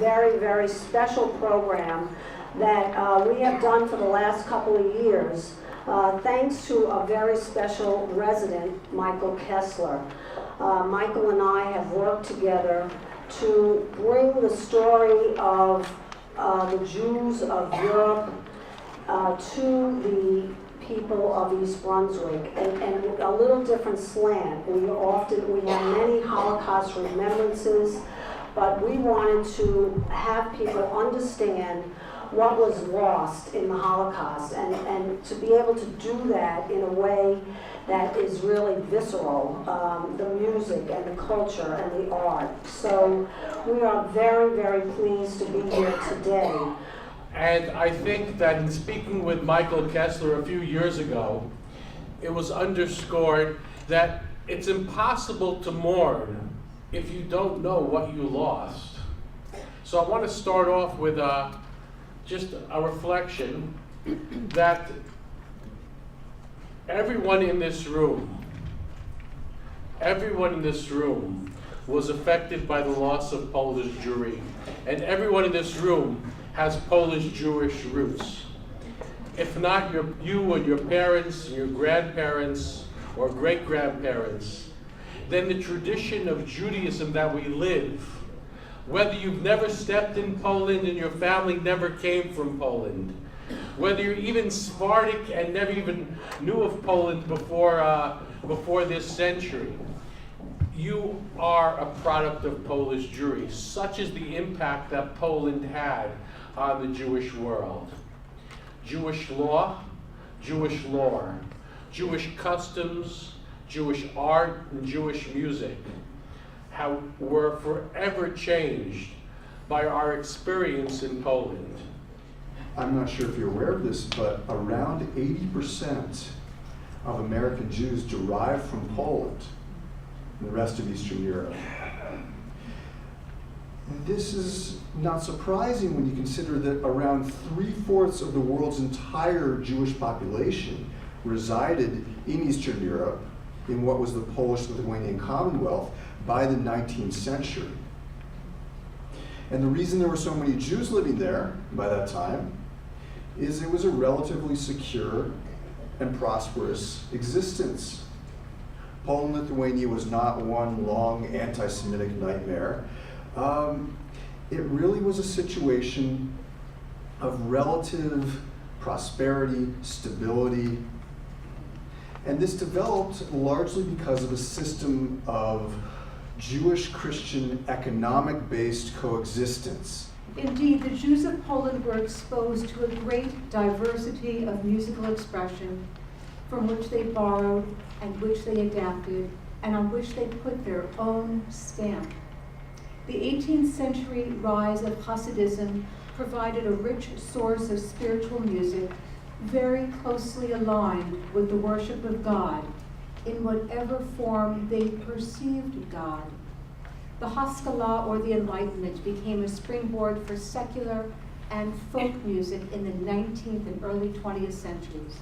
very, very special program that we have done for the last couple of years, thanks to a very special resident, Michael Kesler. Michael and I have worked together to bring the story of the Jews of Europe to the people of East Brunswick, and a little different slant. We have many Holocaust remembrances, but we wanted to have people understand what was lost in the Holocaust, and to be able to do that in a way that is really visceral, the music and the culture and the art. So we are very, very pleased to be here today. And I think that in speaking with Michael Kesler a few years ago, it was underscored that it's impossible to mourn if you don't know what you lost. So I want to start off with just a reflection that everyone in this room was affected by the loss of Polish Jewry, and everyone in this room has Polish Jewish roots. If not you and your parents, your grandparents, or great-grandparents, then the tradition of Judaism that we live, whether you've never stepped in Poland and your family never came from Poland, whether you're even Sephardic and never even knew of Poland before this century, you are a product of Polish Jewry. Such is the impact that Poland had on the Jewish world. Jewish law, Jewish lore, Jewish customs, Jewish art, and Jewish music were forever changed by our experience in Poland. I'm not sure if you're aware of this, but around 80% of American Jews derive from Poland and the rest of Eastern Europe. This is not surprising when you consider that around 3/4 of the world's entire Jewish population resided in Eastern Europe, in what was the Polish-Lithuanian Commonwealth, by the 19th century. And the reason there were so many Jews living there by that time is it was a relatively secure and prosperous existence. Poland-Lithuania was not one long anti-Semitic nightmare. It really was a situation of relative prosperity, stability, and this developed largely because of a system of Jewish-Christian economic-based coexistence. Indeed, the Jews of Poland were exposed to a great diversity of musical expression from which they borrowed and which they adapted and on which they put their own stamp. The 18th century rise of Hasidism provided a rich source of spiritual music very closely aligned with the worship of God in whatever form they perceived God. The Haskalah, or the Enlightenment, became a springboard for secular and folk music in the 19th and early 20th centuries.